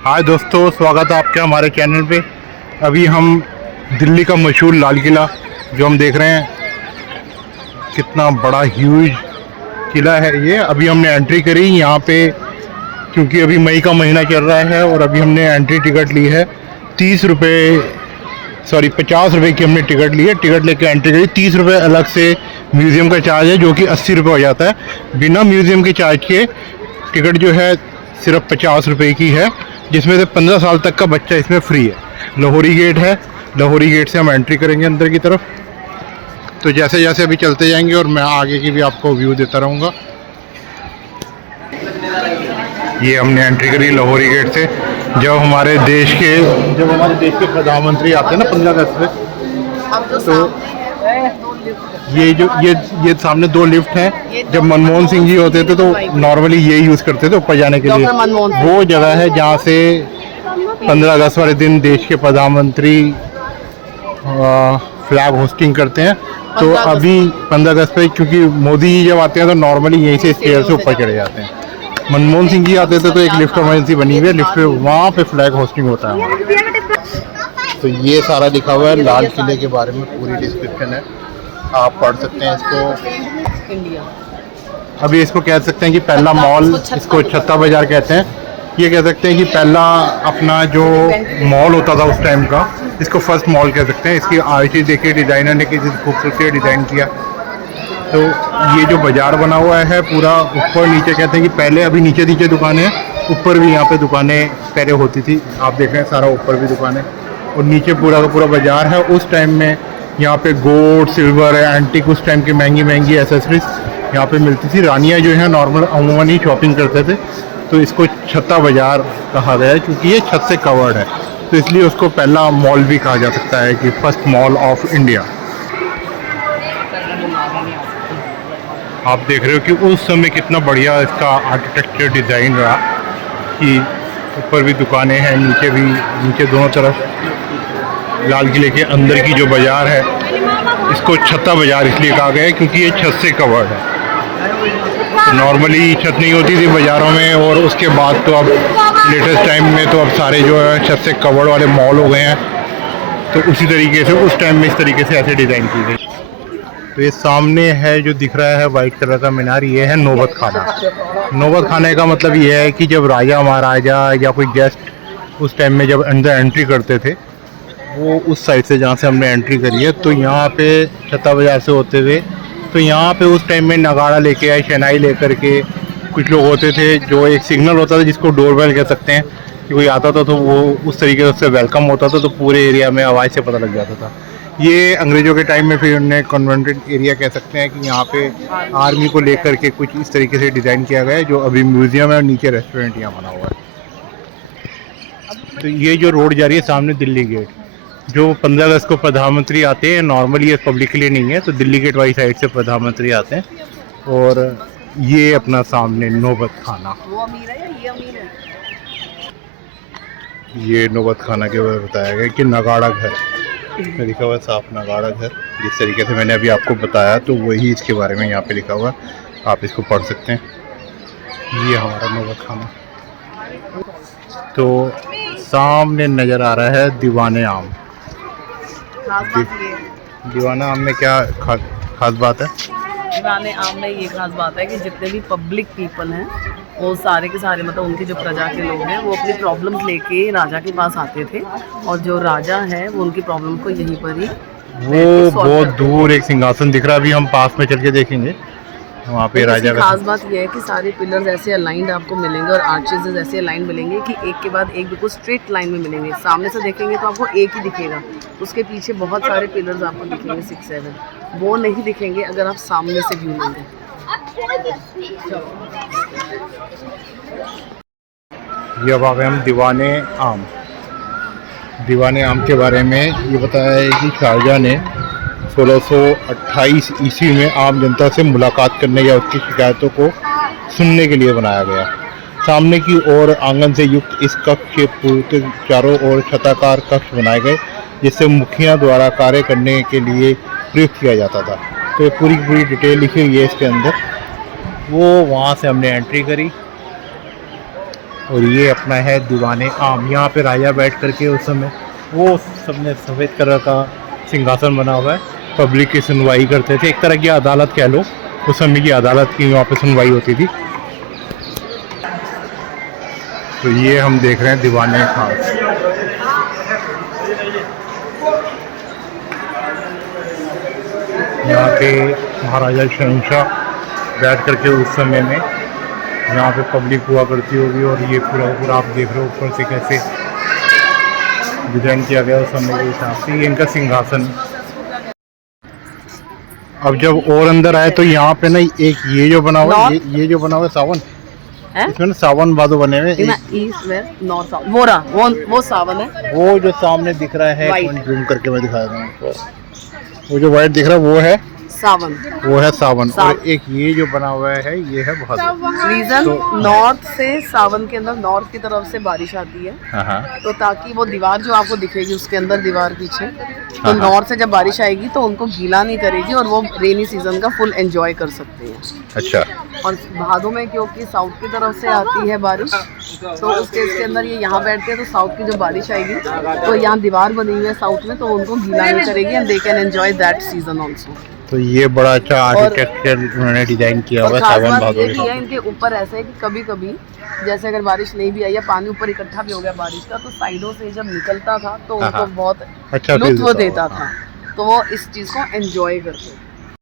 हाय दोस्तों, स्वागत है आपके हमारे चैनल पे। अभी हम दिल्ली का मशहूर लाल किला जो हम देख रहे हैं, कितना बड़ा ह्यूज किला है ये। अभी हमने एंट्री करी यहाँ पे क्योंकि अभी मई का महीना चल रहा है और अभी हमने एंट्री टिकट ली है 50 रुपये की हमने टिकट ली है। टिकट लेके एंट्री करी। 30 रुपये अलग से म्यूज़ियम का चार्ज है जो कि 80 रुपये हो जाता है। बिना म्यूज़ियम के चार्ज के टिकट जो है सिर्फ 50 रुपये की है, जिसमें से 15 साल तक का बच्चा इसमें फ्री है। लाहौरी गेट है, लाहौरी गेट से हम एंट्री करेंगे अंदर की तरफ। तो जैसे जैसे अभी चलते जाएंगे और मैं आगे की भी आपको व्यू देता रहूँगा। ये हमने एंट्री करी लाहौरी गेट से। जब हमारे देश के प्रधानमंत्री आते हैं ना 15 अगस्त पे, तो ये सामने दो लिफ्ट हैं। जब मनमोहन सिंह जी होते थे तो नॉर्मली ये यूज़ करते थे ऊपर जाने के लिए। वो जगह है जहाँ से 15 अगस्त वाले दिन देश के प्रधानमंत्री फ्लैग होस्टिंग करते हैं। तो अभी 15 अगस्त पे क्योंकि मोदी जी जब आते हैं तो नॉर्मली यहीं से स्टेयर से ऊपर चढ़े जाते हैं। मनमोहन सिंह जी आते थे तो एक लिफ्ट इमरजेंसी बनी हुई है, लिफ्ट पे वहाँ पे फ्लैग होस्टिंग होता है। तो ये सारा लिखा हुआ है लाल किले के बारे में, पूरी डिस्क्रिप्शन है, आप पढ़ सकते हैं इसको। इंडिया अभी इसको कह सकते हैं कि पहला मॉल, इसको छत्ता बाजार कहते हैं। ये कह सकते हैं कि पहला अपना जो मॉल होता था उस टाइम का, इसको फर्स्ट मॉल कह सकते हैं। इसकी आर्ची देखिए, डिज़ाइनर ने किसी खूबसूरती डिज़ाइन किया। तो ये जो बाज़ार बना हुआ है पूरा ऊपर नीचे, कहते हैं कि पहले, अभी नीचे दुकानें हैं, ऊपर भी यहाँ पे दुकानें पहले होती थी। आप देख रहे हैं सारा ऊपर भी दुकानें और नीचे पूरा का पूरा बाज़ार है। उस टाइम में यहाँ पे गोल्ड, सिल्वर, एंटीक, उस टाइम की महंगी एसेसरीज यहाँ पे मिलती थी। रानियाँ जो है नॉर्मल अमूमन ही शॉपिंग करते थे। तो इसको छत्ता बाज़ार कहा गया है क्योंकि ये छत से कवर्ड है, तो इसलिए उसको पहला मॉल भी कहा जा सकता है कि फर्स्ट मॉल ऑफ इंडिया। आप देख रहे हो कि उस समय कितना बढ़िया इसका आर्किटेक्चर डिज़ाइन रहा कि ऊपर भी दुकानें हैं, नीचे दोनों तरफ। लाल किले के अंदर की जो बाज़ार है इसको छत्ता बाज़ार इसलिए कहा गया है क्योंकि ये छत से कवर्ड है। तो नॉर्मली छत नहीं होती थी बाज़ारों में, और उसके बाद तो अब लेटेस्ट टाइम में तो अब सारे जो है छत से कवर्ड वाले मॉल हो गए हैं। तो उसी तरीके से उस टाइम में इस तरीके से ऐसे डिज़ाइन की गई। तो ये सामने है जो दिख रहा है वाइट कलर का मीनार, ये है नौबत खाना। नौबत खाने का मतलब ये है कि जब राजा महाराजा या कोई गेस्ट उस टाइम में जब अंदर एंट्री करते थे, वो उस साइड से जहाँ से हमने एंट्री करी है, तो यहाँ पे छत्ता बाज़ार से होते हुए, तो यहाँ पे उस टाइम में नगाड़ा लेके आए, शहनाई लेकर के कुछ लोग होते थे। जो एक सिग्नल होता था जिसको डोरबेल कह सकते हैं, कि कोई आता था तो वो उस तरीके से उससे वेलकम होता था, तो पूरे एरिया में आवाज़ से पता लग जाता था। ये अंग्रेज़ों के टाइम में फिर उन्हें कन्वर्टेड एरिया कह सकते हैं कि यहाँ पे आर्मी को लेकर के कुछ इस तरीके से डिज़ाइन किया गया है, जो अभी म्यूज़ियम है और नीचे रेस्टोरेंट यहाँ बना हुआ है। तो ये जो रोड जा रही है सामने दिल्ली गेट, जो 15 अगस्त को प्रधानमंत्री आते हैं, नॉर्मली ये पब्लिक के लिए नहीं है, तो दिल्ली गेट वाली साइड से प्रधानमंत्री आते हैं। और ये अपना सामने नौबत खाना, वो अमीर है या ये अमीर है? ये नौबत खाना के बारे में बताया गया कि नगाड़ा घर लिखा हुआ है, साफ नगाड़ा घर। जिस तरीके से मैंने अभी आपको बताया तो वही इसके बारे में यहाँ पे लिखा हुआ है, आप इसको पढ़ सकते हैं। ये हमारा नौबत खाना। तो सामने नज़र आ रहा है दीवाने आम। दीवाना आम में क्या खास बात है? दीवाने आम में ये खास बात है कि जितने भी पब्लिक पीपल हैं वो सारे के सारे, मतलब उनकी जो प्रजा के लोग हैं, वो अपनी प्रॉब्लम्स लेके राजा के पास आते थे, और जो राजा है वो उनकी प्रॉब्लम को यहीं पर ही, वो बहुत दूर एक सिंहासन दिख रहा है, अभी हम पास में चल के देखेंगे वहाँ पे राजा का। खास बात यह है कि सारे पिलर्स ऐसे अलाइंड आपको मिलेंगे और आर्चेज ऐसे अलाइन मिलेंगे कि एक के बाद एक बिल्कुल स्ट्रेट लाइन में मिलेंगे। सामने से देखेंगे तो आपको एक ही दिखेगा, उसके पीछे बहुत सारे पिलर्स आपको दिखेंगे 6-7, वो नहीं दिखेंगे अगर आप सामने से व्यू लेंगे। ये अब आ गए हम दीवाने आम। दीवाने आम के बारे में ये बताया है कि शाहजहाँ ने 1628 ईस्वी में आम जनता से मुलाकात करने या उसकी शिकायतों को सुनने के लिए बनाया गया। सामने की ओर आंगन से युक्त इस कक्ष के पूरे चारों ओर छताकार कक्ष बनाए गए, जिससे मुखिया द्वारा कार्य करने के लिए प्रयुक्त किया जाता था। तो ये पूरी डिटेल लिखी हुई है इसके अंदर। वो वहाँ से हमने एंट्री करी। और ये अपना है दीवाने आम। यहाँ पे राजा बैठ करके उस समय वो सबने सफ़ेद कलर का सिंहासन बना हुआ है, पब्लिक की सुनवाई करते थे, एक तरह की अदालत कह लो, उस समय की अदालत की वहाँ पे सुनवाई होती थी। तो ये हम देख रहे हैं दीवाने खास। यहाँ पे महाराजा शहंशाह बैठ करके उस समय में यहाँ पे पब्लिक हुआ करती होगी। और ये पूरा आप देख रहे हो ऊपर से कैसे डिजाइन किया गया उस समय के हिसाब से। ये इनका सिंहासन। अब जब और अंदर आए तो यहाँ पे ना एक ये जो बना हुआ है, ये जो बना हुआ है सावन, इसमें ना सावन बादो बने हुए हैं। ईस्ट वेस्ट नॉर्थ साउथ वो सावन है। वो जो सामने दिख रहा है, जूम करके मैं दिखा रहा हूँ, वो जो व्हाइट दिख रहा है वो है सावन, वो है सावन। और एक ये जो बना हुआ है ये है भादो। रीजन नॉर्थ से सावन के अंदर नॉर्थ की तरफ से बारिश आती है, तो ताकि वो दीवार जो आपको दिखेगी उसके अंदर दीवार पीछे, तो नॉर्थ से जब बारिश आएगी तो उनको गीला नहीं करेगी और वो रेनी सीजन का फुल एंजॉय कर सकते हैं। अच्छा। और भादों में क्योंकि साउथ की तरफ से आती है बारिश, तो उस केस के अंदर ये यहाँ बैठते हैं, तो साउथ की जब बारिश आएगी तो यहाँ दीवार बनी हुई है साउथ में, तो उनको गीला नहीं करेगी and they can enjoy that season also. तो ये बड़ा अच्छा आर्किटेक्चर उन्होंने डिजाइन किया हुआ है सावन भादो में। इनके ऊपर ऐसे है कि कभी कभी जैसे अगर बारिश नहीं भी आई या पानी ऊपर इकट्ठा भी हो गया बारिश का, तो साइडों से जब निकलता था तो उनको बहुत अच्छा लुत्फ देता था, तो वो इस चीज़ को एंजॉय करते थे।